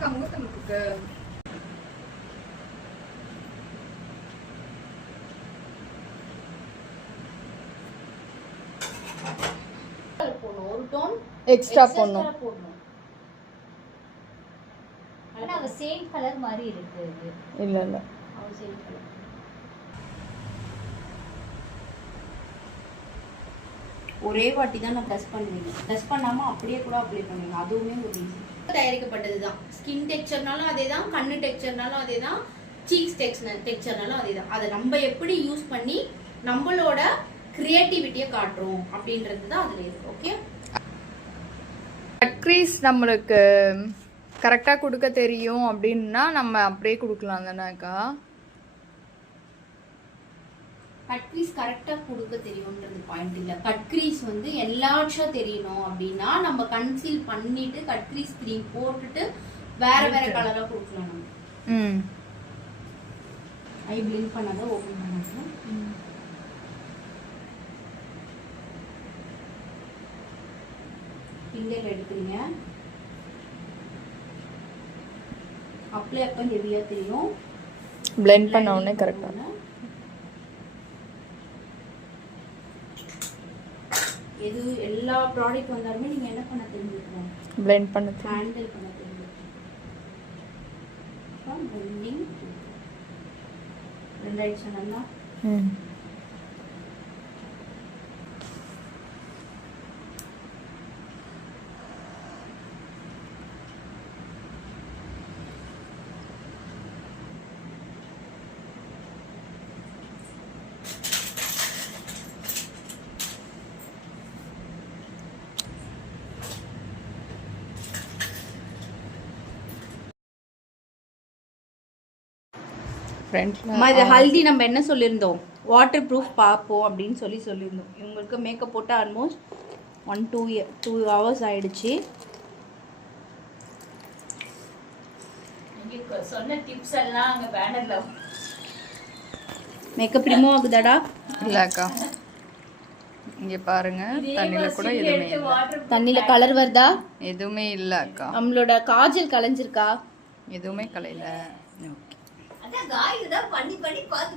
அக்கா முகத்தமுக்கு ஒரு tone extra போடணும். ஆனா அவ சேம் கலர் மாதிரி இருக்கு. இல்ல இல்ல அவ சேம் கலர். ஒரே வாட்டி தான் நான் ப்ளஸ் பண்ணுவீங்க. ப்ளஸ் பண்ணாம அப்படியே கூட அப்ளை பண்ணுவீங்க. அதுவுமே ஒரு ரீசன். தயாரிக்கப்பட்டது தான். ஸ்கின் டெக்ஸ்சர்னாலும் அதே தான், கண்ணு டெக்ஸ்சர்னாலும் அதே தான், சீக்ஸ் டெக்ஸ்சர்னாலும் அதே தான். அதை நம்ம எப்படி யூஸ் பண்ணி நம்மளோட கிரியேட்டிவிட்டியை காட்டுறோம் அப்படின்றது தான் அதுல இருக்கு. ஓகே, கட் க்ரீஸ் நம்மளுக்கு கரெக்டா கொடுக்க தெரியும் அப்படின்னா நம்ம அப்படியே கொடுக்கலாம் தானேக்கா? கட் க்ரீஸ் கரெக்டா கொடுக்க தெரியும்ன்றது பாயிண்ட் இல்ல. கட் க்ரீஸ் வந்து எல்லாச்சும் தெரியணும் அப்படின்னா நம்ம கன்சீல் பண்ணிட்டு கட் க்ரீஸ் க்ரீம் போட்டுட்டு வேற வேற கலரா கொடுக்கலாம். நம்ம ஐ பிளிங்க் பண்ணாத ஓபன் பண்ணாத பிங்கர் எடுக்கிறீங்க. அப்ளை அப்ப ஹெவியா தெரியும். பிளெண்ட் பண்ண உடனே கரெக்டா. எது எல்லா ப்ராடக்ட் வந்தாலுமே நீங்க என்ன பண்ண தெரிஞ்சுக்கணும்? பிளெண்ட் பண்ண ஹேண்டில் பண்ண தெரிஞ்சுக்கணும். பிளெண்டிங் ரெண்டு ஆயிடுச்சுன்னா ஹல்தி நம்ம என்ன சொல்லியிருந்தோம்? வாட்டர் ப்ரூஃப் பார்ப்போம் அப்படின்னு சொல்லியிருந்தோம். இவங்களுக்கு மேக்கப் போட்டு ஆல்மோஸ்ட் 1-2 ஹவர்ஸ் ஆயிடுச்சு. சொன்ன டிப்ஸ் எல்லாம் அங்க பேனர்ல மேக்கப் ரிமூவ் ஆகுதாடா? இல்லக்கா, இங்க பாருங்க, தண்ணில கூட எதுவுமே இல்ல. தண்ணில கலர் வருதா? எதுவுமே இல்ல அக்கா. நம்மளோட காஜல் கலைஞ்சிருக்கா? எதுவுமே கலையில. அதான் காய் தான் பண்ணி பார்த்து